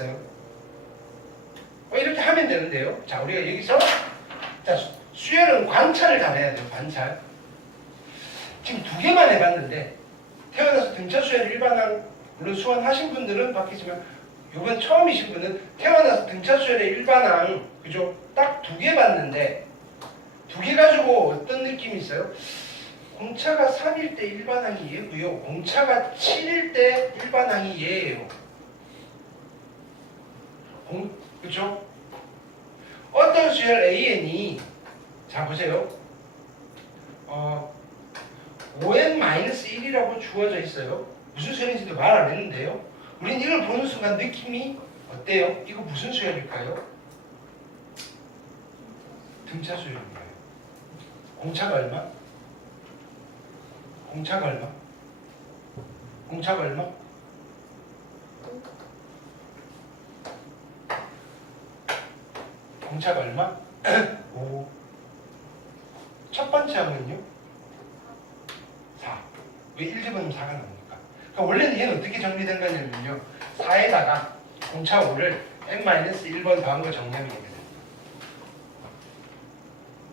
됐어요? 이렇게 하면 되는데요. 자, 우리가 여기서 자, 수열은 관찰을 잘해야 돼요. 관찰. 지금 두 개만 해봤는데 태어나서 등차 수열 일반항 물론 수원하신 분들은 바뀌지만 이번 처음이신 분은 태어나서 등차 수열의 일반항 그죠? 딱 두 개 봤는데 두 개 가지고 어떤 느낌이 있어요? 공차가 3일 때 일반항이 얘고요. 공차가 7일 때 일반항이 얘예요. 그쵸? 어떤 수열 AN이 자 보세요. 5n-1이라고 주어져 있어요. 무슨 수열인지도 말 안 했는데요. 우린 이걸 보는 순간 느낌이 어때요? 이거 무슨 수열일까요? 등차 수열인가요? 공차가 얼마? 공차가 얼마? 공차가 얼마? 공차가 얼마? 5. 첫 번째 항은요? 4. 왜 1 집어넣으면 4가 나옵니까? 그러니까 원래는 얘는 어떻게 정리된 거냐면요. 4에다가 공차 5를 n-1번 더한 거 정리하면 되거든요.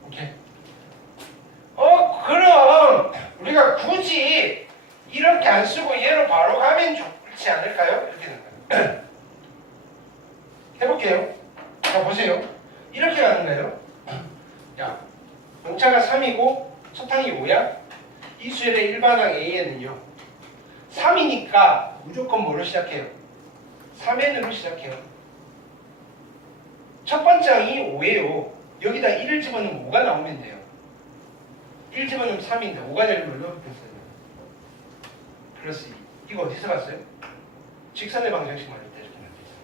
오케이. 그럼 우리가 굳이 이렇게 안 쓰고 얘로 바로 가면 좋지 않을까요? 이렇게 되는 거예요. 해볼게요. 자, 보세요. 이렇게 가는 거예요. 야, 공차가 3이고 첫항이 5야? 이 수열의 일반항 AN은요. 3이니까 무조건 뭐로 시작해요? 3n으로 시작해요. 첫 번째 항이 5예요. 여기다 1을 집어넣으면 5가 나오면 돼요. 1 집어넣으면 3인데 5가 되는 걸로 붙였어요. 플러스 2. 이거 어디서 봤어요? 직선의 방정식 말할 때 이렇게 나왔어요.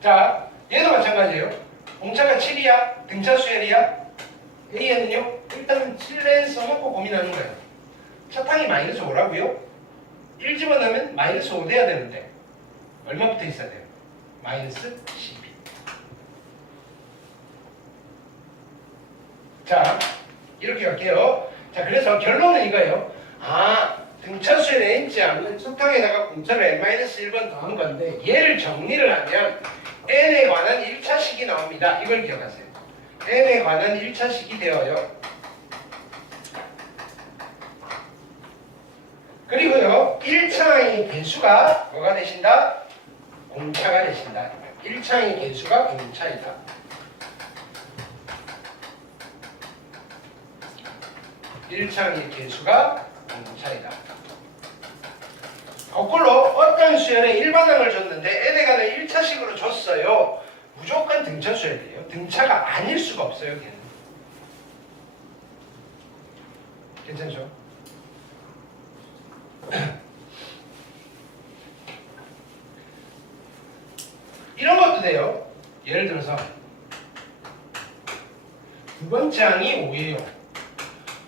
자, 얘도 마찬가지예요. 공차가 7이야? 등차 수열이야? A에는요? 일단은 7렌 써놓고 고민하는 거예요. 첫 항이 마이너스 5라고요? 1 집어넣으면 마이너스 5 돼야 되는데 얼마 붙어 있어야 돼요? 마이너스 12. 자, 이렇게 갈게요. 자, 그래서 결론은 이거예요. 등차 수열의 n자는 첫 항에다가 공차를 n-1번 더한 건데 얘를 정리를 하면 n에 관한 1차식이 나옵니다. 이걸 기억하세요. n에 관한 1차식이 되어요. 그리고요 1차항의 개수가 뭐가 되신다? 공차가 되신다. 1차항의 개수가 공차이다. 일차항의 개수가 공차이다. 거꾸로 어떤 수열에 일반항을 줬는데 n에 관한 1차식으로 줬어요. 무조건 등차 수열이에요. 등차가 아닐 수가 없어요. 걔는. 괜찮죠? 이런 것도 돼요. 예를 들어서 두 번째 항이 5예요.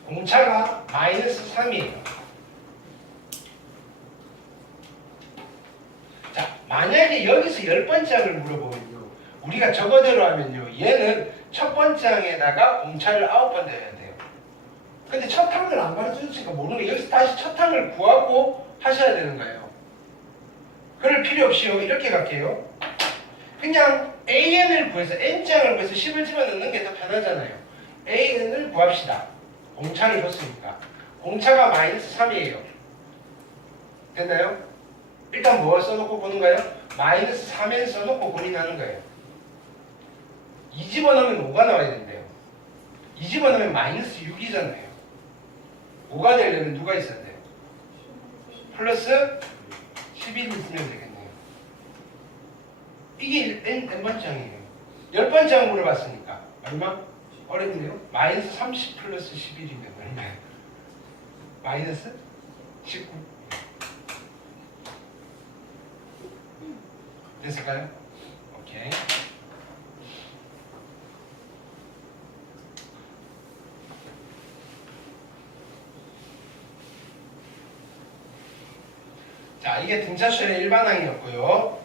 공차가 마이너스 3이에요. 자, 만약에 여기서 10번째 항을 물어보면요. 우리가 저거대로 하면요. 얘는 첫 번째 항에다가 공차를 9번 넣어야 돼요. 근데 첫 항을 안 가르쳐줬으니까 모르는 게 여기서 다시 첫 항을 구하고 하셔야 되는 거예요. 그럴 필요 없이요. 이렇게 갈게요. 그냥 AN을 구해서 N장을 구해서 10을 집어넣는 게 더 편하잖아요. AN을 구합시다. 공차를 줬으니까. 공차가 마이너스 3이에요. 됐나요? 일단 뭐 써놓고 보는 거예요? 마이너스 3n 써놓고 고민하는 거예요. 2 집어넣으면 5가 나와야 된대요. 2 집어넣으면 마이너스 6이잖아요. 5가 되려면 누가 있어야 돼요? 플러스 11이 있으면 되겠네요. 이게 n번째 항이에요. 10번째 항 물어봤으니까 얼마? 어렵네요. 마이너스 30 플러스 11이면 얼마예요? 마이너스 19. 됐을까요? 오케이. 자, 이게 등차 수열의 일반항이었고요.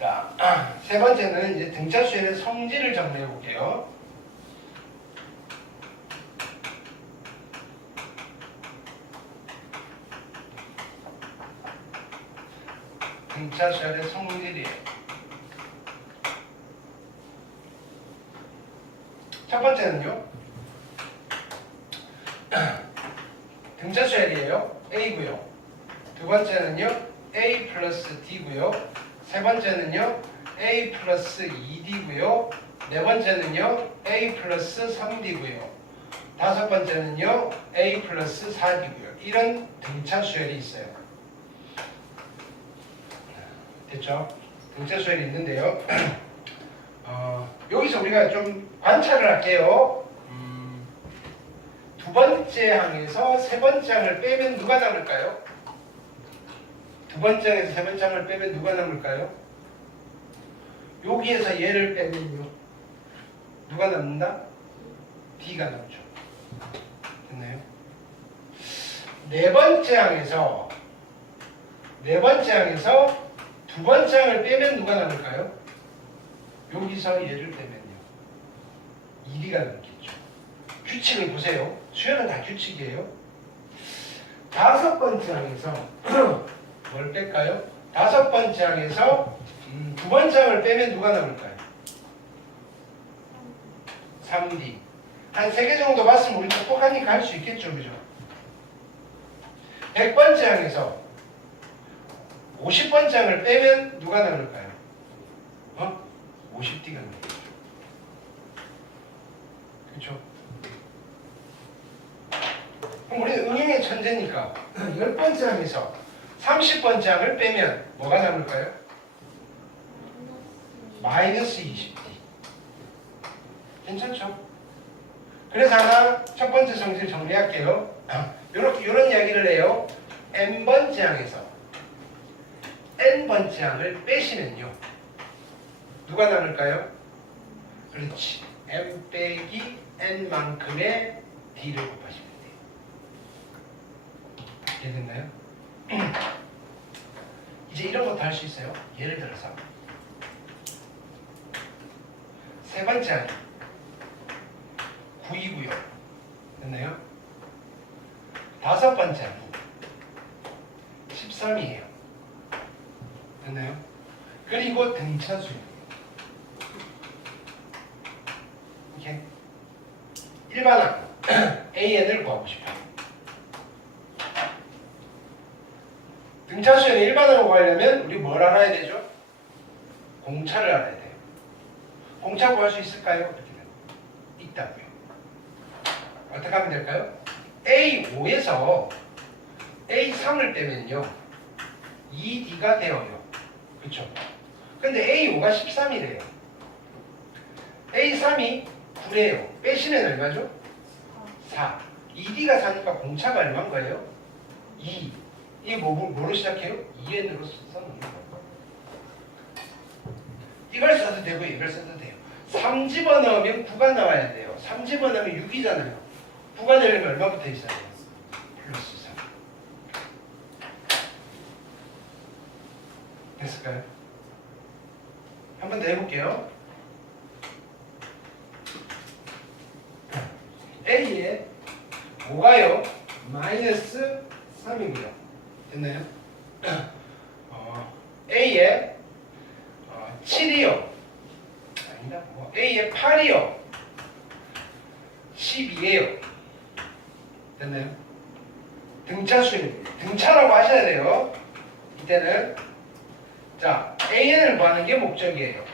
자, 세 번째는 이제 등차 수열의 성질을 정리해 볼게요. 등차수열의 성질이에요. 첫 번째는요. 등차수열이에요. A고요. 두 번째는요. A 플러스 D고요. 세 번째는요. A 플러스 2D고요. 네 번째는요. A 플러스 3D고요. 다섯 번째는요. A 플러스 4D고요. 이런 등차수열이 있어요. 됐죠? 등차수열이 있는데요. 여기서 우리가 좀 관찰을 할게요. 두 번째 항에서 세 번째 항을 빼면 누가 남을까요? 두 번째 항에서 세 번째 항을 빼면 누가 남을까요? 여기에서 얘를 빼면요. 누가 남는다? D가 남죠. 됐나요? 네 번째 항에서 두 번째 항을 빼면 누가 남을까요? 여기서 얘를 빼면요. 1이가 남겠죠. 규칙을 보세요. 수열은 다 규칙이에요. 다섯 번째 항에서 뭘 뺄까요? 다섯 번째 항에서 두 번째 항을 빼면 누가 남을까요? 3D. 한 3개 정도 봤으면 우리 똑똑하니까 할 수 있겠죠. 그죠? 100번째 항에서 50번째 항을 빼면 누가 남을까요? 50D가 남겠죠. 그렇죠? 그럼 우리는 응용의 천재니까 10번째 항에서 30번째 항을 빼면 뭐가 남을까요? 마이너스 20D. 괜찮죠? 그래서 하나 첫 번째 성질 정리할게요. 이런 이야기를 해요. n번째 항에서 n번째 항을 빼시면요. 누가 남을까요? 그렇지. m 빼기 n만큼의 d를 곱하시면 돼요. 이해됐나요? 이제 이런 것도 할 수 있어요. 예를 들어서 세 번째 항이 9이고요. 됐나요? 다섯 번째 항이 13이에요. 됐나요? 그리고 등차수예요. 이렇게 일반항 AN을 구하고 싶어요. 등차수열의 일반항으로 구하려면 우리 뭘 알아야 되죠? 공차를 알아야 돼요. 공차 구할 수 있을까요? 이렇게 있다고요. 어떻게 하면 될까요? A5에서 A3을 빼면요 2D가 되어요. 그쵸? 근데 A5가 13이래요. A3이 9래요. 빼시면 얼마죠? 4. 2D가 4니까 공차가 얼마인 거예요? 2. 이게 뭐로 시작해요? 2N으로 써놓는 거예요. 이걸 써도 되고 이걸 써도 돼요. 3집어넣으면 9가 나와야 돼요. 3집어넣으면 6이잖아요. 9가 되려면 얼마 붙어 있어야 돼요? 플러스 3. 됐을까요? 한 번 더 해볼게요. A에 5가요. 마이너스 3이고요. 됐나요? A에 7이요. 아니다. A에 8이요. 12예요. 됐나요? 등차수입니다. 등차라고 하셔야 돼요. 이때는 자 AN을 구하는 게 목적이에요.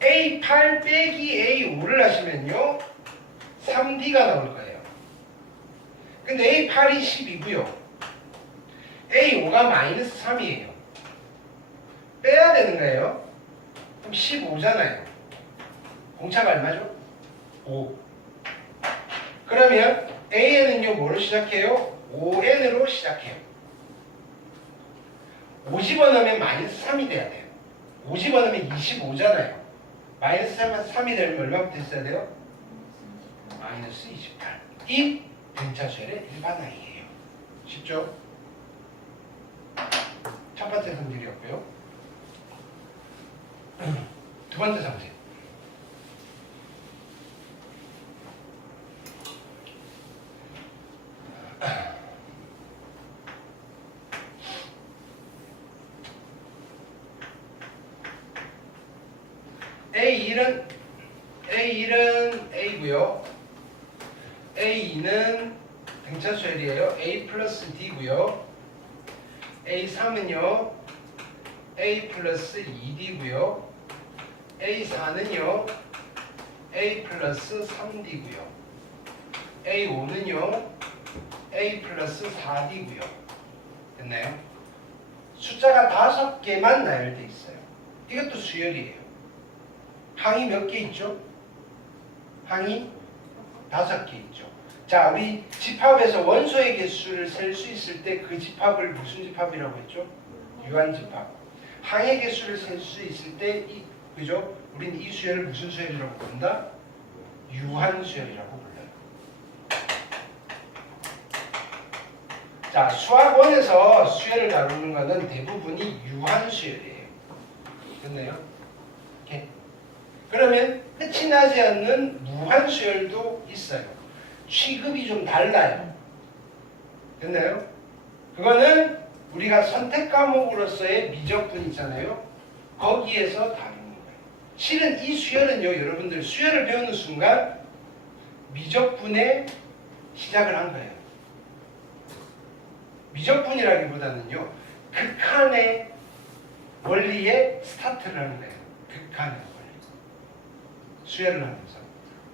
A8 빼기 A5를 하시면요 3D가 나올 거예요. 근데 A8이 10이고요. A5가 마이너스 3이에요. 빼야 되는 거예요. 그럼 15잖아요. 공차가 얼마죠? 5. 그러면 AN은요 뭐로 시작해요? 5N으로 시작해요. 5 집어넣으면 마이너스 3이 돼야 돼요. 5 집어넣으면 25잖아요. 마이너스 3이 되면 얼마 붙어 있어야 돼요? 마이너스 28. 이 등차수열의 일반항이에요. 쉽죠? 첫 번째 성질이었고요. 두 번째 성질. A1은 A고요. A2는 등차 수열이에요. A 플러스 D고요. A3은요. A 플러스 2D고요. A4는요. A 플러스 3D고요. A5는요. A 플러스 4D고요. 됐나요? 숫자가 5개만 나열돼 있어요. 이것도 수열이에요. 항이 몇 개 있죠? 항이 5개 있죠. 자, 우리 집합에서 원소의 개수를 셀 수 있을 때 그 집합을 무슨 집합이라고 했죠? 유한집합. 항의 개수를 셀 수 있을 때 그죠? 우리는 이 수열을 무슨 수열이라고 부른다? 유한수열이라고 불러요. 자, 수학원에서 수열을 다루는 것은 대부분이 유한수열이에요. 됐나요? 오케이. 그러면 끝이 나지 않는 무한수열도 있어요. 취급이 좀 달라요. 됐나요? 그거는 우리가 선택 과목으로서의 미적분 있잖아요. 거기에서 다루는 거예요. 실은 이 수열은요, 여러분들 수열을 배우는 순간 미적분에 시작을 한 거예요. 미적분이라기보다는요, 극한의 원리에 스타트를 하는 거예요. 극한의 원리. 수열을 하면서.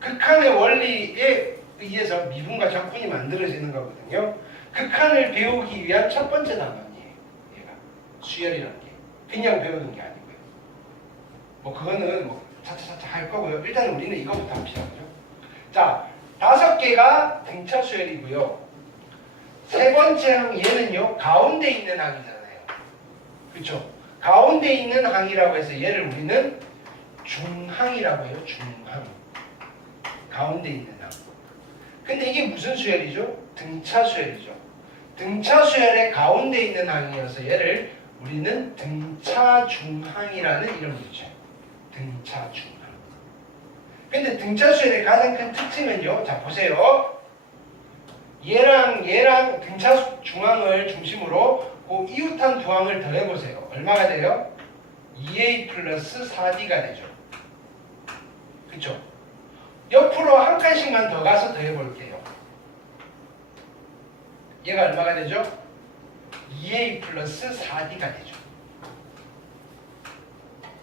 극한의 원리에 의해서 미분과 적분이 만들어지는 거거든요. 극한을 배우기 위한 첫 번째 단원이에요. 얘가 수열이라는 게 그냥 배우는 게 아니고요. 뭐 그거는 뭐 차차차차 할 거고요. 일단 우리는 이거부터 합시다. 그죠? 자, 5개가 등차 수열이고요. 세 번째 항 얘는요, 가운데 있는 항이잖아요. 그렇죠? 가운데 있는 항이라고 해서 얘를 우리는 중항이라고 해요. 중항. 가운데 있는 항. 근데 이게 무슨 수열이죠? 등차 수열이죠. 등차 수열의 가운데 있는 항이어서 얘를 우리는 등차 중항이라는 이름을 붙여요. 등차 중항. 근데 등차 수열의 가장 큰 특징은요. 자, 보세요. 얘랑 등차 중항을 중심으로 그 이웃한 두 항을 더해보세요. 얼마가 돼요? 2a 플러스 4d가 되죠. 그쵸? 옆으로 한 칸씩만 더 가서 더해볼게요. 얘가 얼마가 되죠? 2a 플러스 4d가 되죠.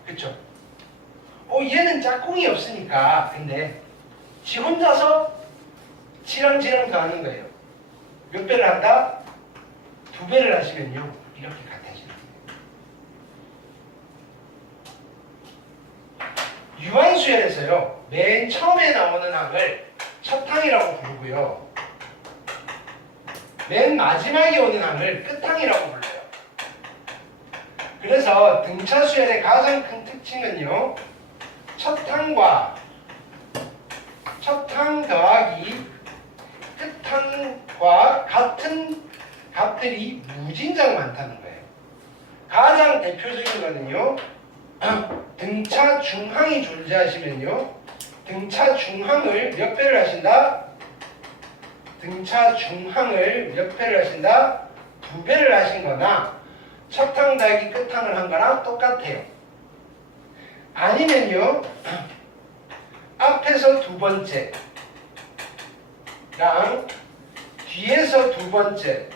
그쵸? 얘는 짝꿍이 없으니까 근데 지 혼자서 지랑 더하는 거예요. 몇 배를 한다? 2배를 하시면요. 이렇게 같아지는 거예요. 유한수열에서요. 맨 처음에 나오는 항을 첫 항이라고 부르고요. 맨 마지막에 오는 항을 끝항이라고 불러요. 그래서 등차수열의 가장 큰 특징은요. 첫 항과 첫 항 더하기 끝항과 같은 값들이 무진장 많다는 거예요. 가장 대표적인 거는요. 등차 중항이 존재하시면요. 등차 중항을 몇 배를 하신다? 등차 중항을 몇 배를 하신다? 2배를 하신 거나 첫 항 더하기 끝항을 한 거랑 똑같아요. 아니면요. 앞에서 두 번째랑 뒤에서 두 번째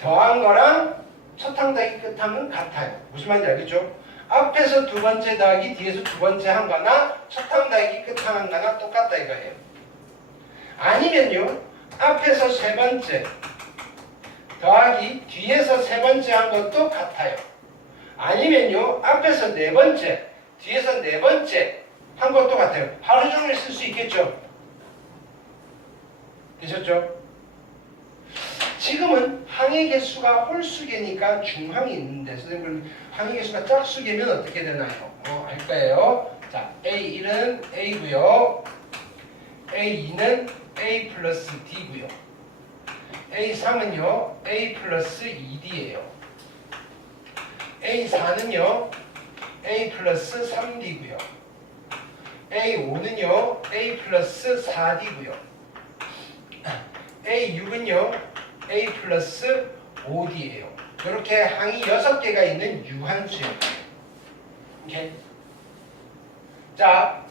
더한 거랑 첫 항 더하기 끝항은 같아요. 무슨 말인지 알겠죠? 앞에서 두 번째 더하기 뒤에서 두 번째 한 거나 첫 항 더하기 끝항 한 거나 똑같다 이거예요. 아니면요. 앞에서 세 번째 더하기 뒤에서 세 번째 한 것도 같아요. 아니면요. 앞에서 네 번째 뒤에서 네 번째 한 것도 같아요. 하루 종일 쓸 수 있겠죠? 되셨죠? 지금은 항의 개수가 홀수개니까 중항이 있는데 선생님 항의 개수가 짝수개면 어떻게 되나요? 알 거예요. 자, A1은 A고요. A2는 A 플러스 D고요. A3은요. A 플러스 2D예요. A4는요. A 플러스 3D고요. A5는요. A 플러스 4D고요. A6은요. A 플러스 5D예요. 이렇게 항이 6개가 있는 유한수열이에요. 오케이? 자,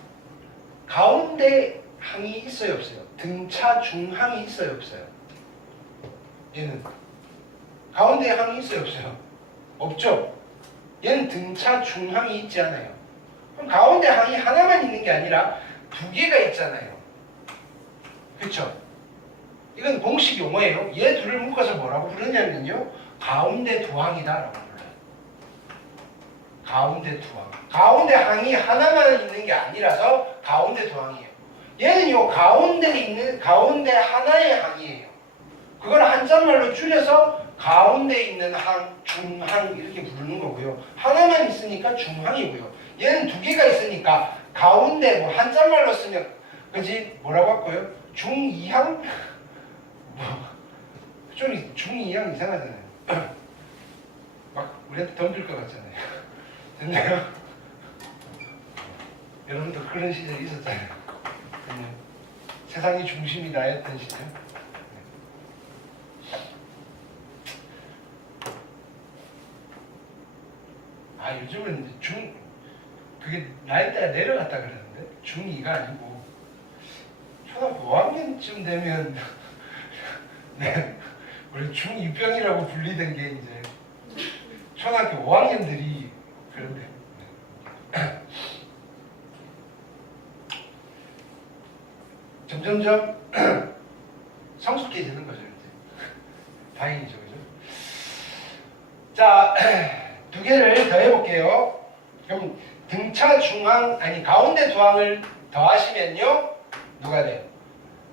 가운데 항이 있어요 없어요? 등차 중항이 있어요 없어요? 얘는 가운데 항이 있어요 없어요? 없죠? 얘는 등차 중항이 있지 않아요. 그럼 가운데 항이 하나만 있는 게 아니라 두 개가 있잖아요. 그쵸? 이건 공식 용어예요. 얘 둘을 묶어서 뭐라고 부르냐면요, 가운데 두항이다라고 불러요. 가운데 두항. 가운데 항이 하나만 있는 게 아니라서 가운데 두항이에요. 얘는요, 가운데 있는 가운데 하나의 항이에요. 그걸 한자말로 줄여서 가운데 있는 항, 중항 이렇게 부르는 거고요. 하나만 있으니까 중항이고요. 얘는 두 개가 있으니까 가운데 뭐 한자말로 쓰면 그지 뭐라고 할까요? 중이항? 좀 중이항 이상하잖아요. 막 우리한테 덤빌 것 같잖아요. 됐나요? 여러분도 그런 시절이 있었잖아요. 세상이 중심이 나였던 시절. 아, 요즘은 이제 그게 나이대가 내려갔다 그러는데 중2가 아니고 초등학교 5학년쯤 되면 네, 우리 중2병이라고 불리던 게 이제 초등학교 5학년들이 그런데 점점점 성숙해지는 거죠. 이제 다행이죠, 그죠? 자, 두 개를 더 해볼게요. 그럼 등차 중항 아니 가운데 두항을 더하시면요 누가 돼요?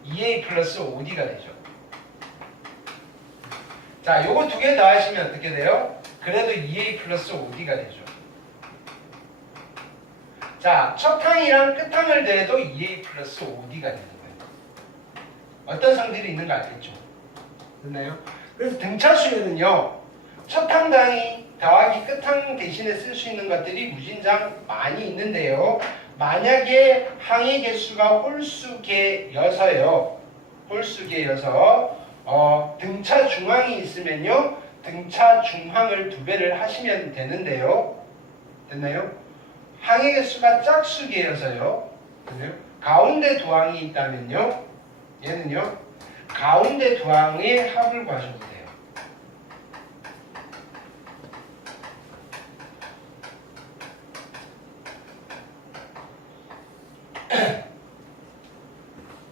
2a 플러스 5d가 되죠. 자, 요거 두 개 더하시면 어떻게 돼요? 그래도 2a 플러스 5d가 되죠. 자, 첫 항이랑 끝 항을 더해도 2a 플러스 5d가 되는 거예요. 어떤 성질이 있는 거 알겠죠? 됐나요? 그래서 등차수에는요, 첫 항 더하기 끝 항 대신에 쓸 수 있는 것들이 무진장 많이 있는데요. 만약에 항의 개수가 홀수계여서요. 등차 중항이 있으면요. 등차 중항을 2배를 하시면 되는데요. 됐나요? 항의 개수가 짝수계여서요. 됐나요? 가운데 두 항이 있다면요. 얘는요. 가운데 두 항의 합을 구하셔도 돼요.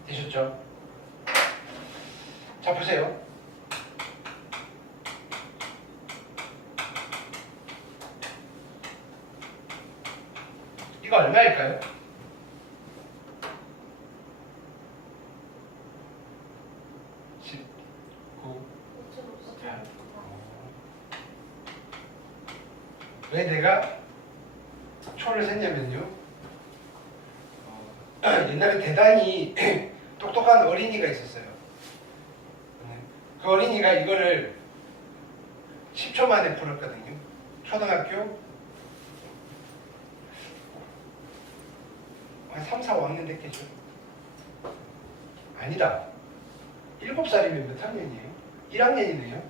되셨죠? 자, 보세요. 이거 얼마일까요? 19, 8. 왜 내가 초를 셌냐면요. 옛날에 대단히 똑똑한 어린이가 있었어요. 그 어린이가 이거를 10초 만에 풀었거든요. 초등학교 한 3, 4, 5학년 됐겠죠. 아니다. 7살이면 몇 학년이에요? 1학년이네요.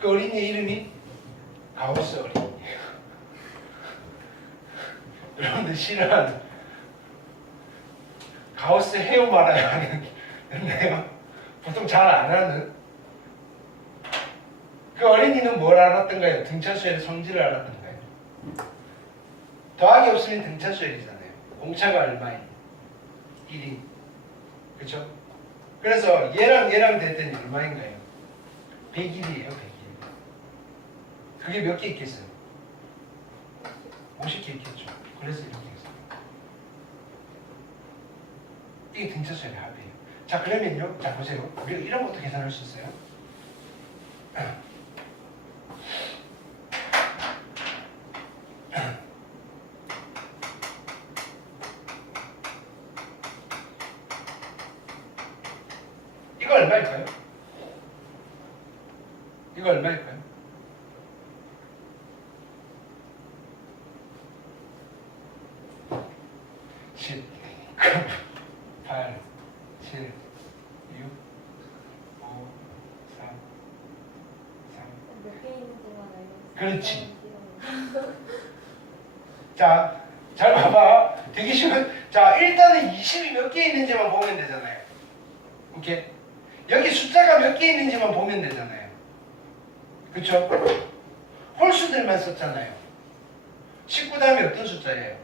그 어린이 이름이 가우스 어린이에요. 여러분들 싫어하는 가우스 헤어 말아야 하는 건데요. 보통 잘 안 하는. 그 어린이는 뭘 알았던가요? 등차수열의 성질을 알았던가요? 더하기 없으면 등차수열이잖아요. 공차가 얼마예요? 1인. 그렇죠? 그래서 얘랑 됐더니 얼마인가요? 100일이에요. 100일. 그게 몇 개 있겠어요? 50개 있겠죠. 그래서 이렇게 했어요. 이게 등차수열의 합이에요. 자, 그러면요. 자, 보세요. 우리가 이런 것도 계산할 수 있어요. 이거 얼마일까요? 이거 얼마일까요? 10, 9, 8, 7, 6, 5, 4, 3. 몇 개 있는지만 알려주세요. 그렇지. 자, 잘 봐봐. 되게 쉬운 20이 몇 개 있는지만 보면 되잖아요. 오케이? 여기 숫자가 몇 개 있는지만 보면 되잖아요. 그쵸? 홀수들만 썼잖아요. 19 다음에 어떤 숫자예요?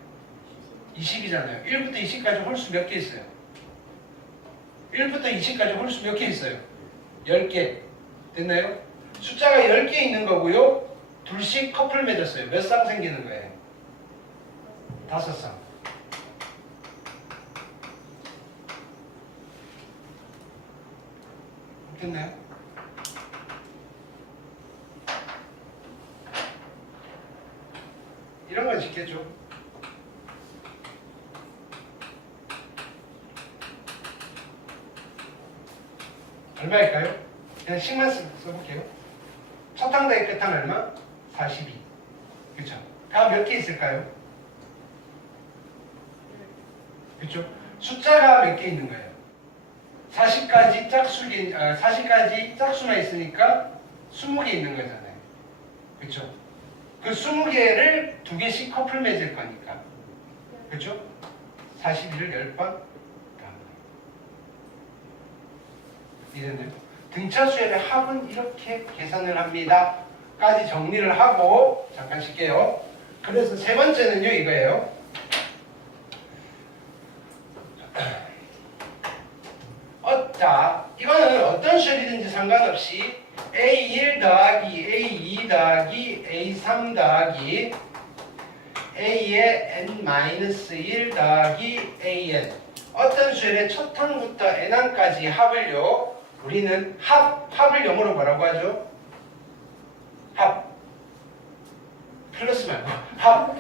20이잖아요. 1부터 20까지 홀수 몇 개 있어요? 1부터 20까지 홀수 몇 개 있어요? 10개. 됐나요? 숫자가 10개 있는 거고요. 둘씩 커플 맺었어요. 몇 쌍 생기는 거예요? 5쌍. 됐나요? 이런 건 쉽겠죠? 얼마일까요? 그냥 식만 써볼게요. 첫 항다의 끝항 얼마? 42. 그쵸? 다음 몇 개 있을까요? 그쵸? 숫자가 몇 개 있는 거예요? 40까지 짝수만 있으니까 20개 있는 거잖아요. 그쵸? 그 20개를 2개씩 커플 맺을 거니까. 그쵸? 42를 10번 이랬네요. 등차수열의 합은 이렇게 계산을 합니다. 까지 정리를 하고 잠깐 쉴게요. 그래서 세 번째는요 이거예요. 자, 이거는 어떤 수열이든지 상관없이 A1 더하기 A2 더하기 A3 더하기 A의 N-1 더하기 AN 어떤 수열의 첫 항부터 N항까지 합을요 우리는 합을 영어로 뭐라고 하죠? 합 플러스 말고 합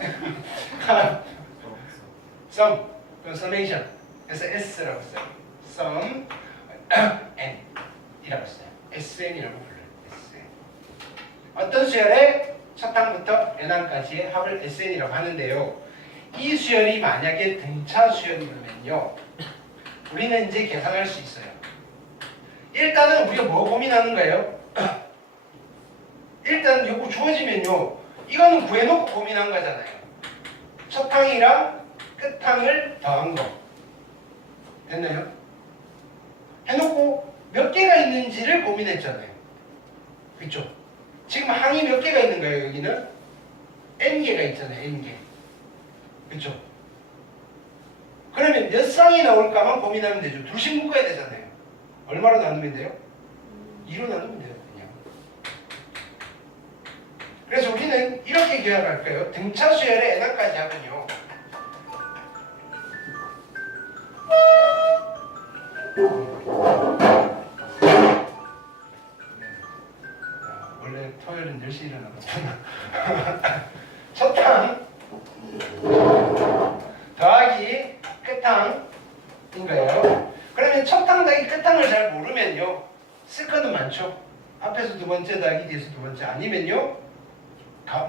sum summation 그래서 S라고 써요. sum N 이라고 써요. SN이라고 불러요. SN 어떤 수열의 첫 항부터 N항까지의 합을 SN이라고 하는데요. 이 수열이 만약에 등차 수열이면요 우리는 이제 계산할 수 있어요. 일단은 우리가 뭐 고민하는 거예요? 일단 요거 주어지면요 이거는 구해놓고 고민한 거잖아요. 첫 항이랑 끝 항을 더한 거 됐나요? 해놓고 몇 개가 있는지를 고민했잖아요. 그쵸? 지금 항이 몇 개가 있는 거예요? 여기는 N개가 있잖아요. N개 그쵸? 그러면 몇 쌍이 나올까만 고민하면 되죠. 둘씩 묶어야 되잖아요. 얼마로 나누면 돼요? 2로 나누면 돼요. 그냥. 그래서 우리는 이렇게 계약할 거예요. 등차 수열의 N항까지 하면요. 원래 토요일은 10시 일어나거든요. 첫 항 더하기 끝항인 거예요. 그러면 첫 항 더하기 끝항을 잘 모르면요 쓸 거는 많죠. 앞에서 두 번째 더하기 뒤에서 두 번째 아니면요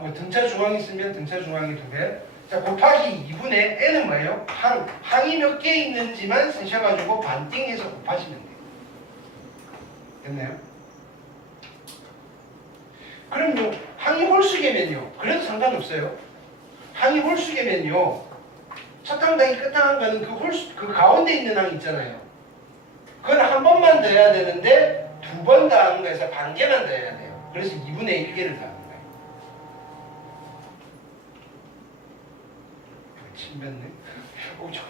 뭐 등차 중앙이 있으면 등차 중앙이 2배 자 곱하기 2분의 n은 뭐예요? 항이 몇 개 있는지만 쓰셔가지고 반띵해서 곱하시면 돼요. 됐나요? 그럼요 항이 홀수개면요 그래도 상관없어요. 항이 홀수개면요 첫 항 더하기 끝 항 거는 그 가운데 있는 항 있잖아요. 그건 한 번만 더 해야 되는데 두 번 더하는 거에서 반 개만 더 해야 돼요. 그래서 2분의 1개를 더하는 거예요. 침뱉네. 오죠.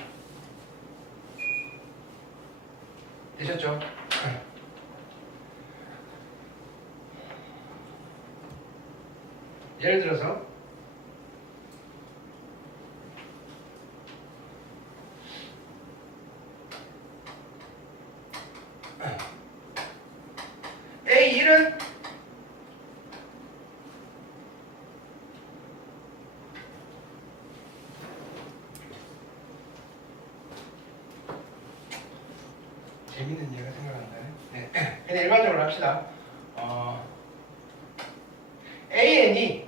되셨죠? 예를 들어서 A1은 재밌는 얘기가 생각난다. 네. 그냥 일반적으로 합시다. AN이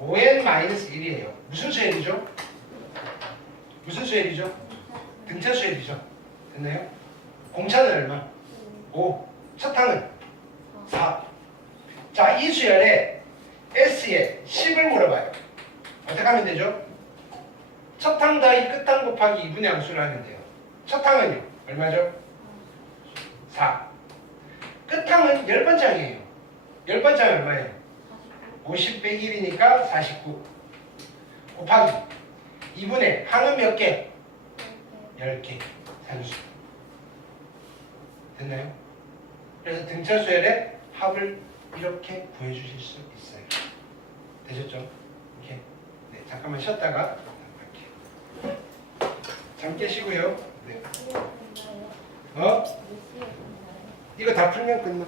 5n-1이에요. 무슨 수열이죠? 무슨 수열이죠? 등차 수열이죠. 됐나요? 공차는 얼마? 5. 첫 항은 4. 자, 이 수열에 S에 10을 물어봐요. 어떻게 하면 되죠? 첫 항 더하기 끝항 곱하기 2분의 함수를 하는데요. 첫 항은요? 얼마죠? 4. 끝항은 10번째항이에요. 10번째항이 얼마예요? 50 빼기 1이니까 49 곱하기 2분의 항은 몇 개? 10개 산수. 됐나요? 그래서 등차수열의 합을 이렇게 구해주실 수 있어요. 되셨죠? 이렇게. 네, 잠깐만 쉬었다가 할게요. 잠 깨시고요. 네. 이거 다 풀면 끝나.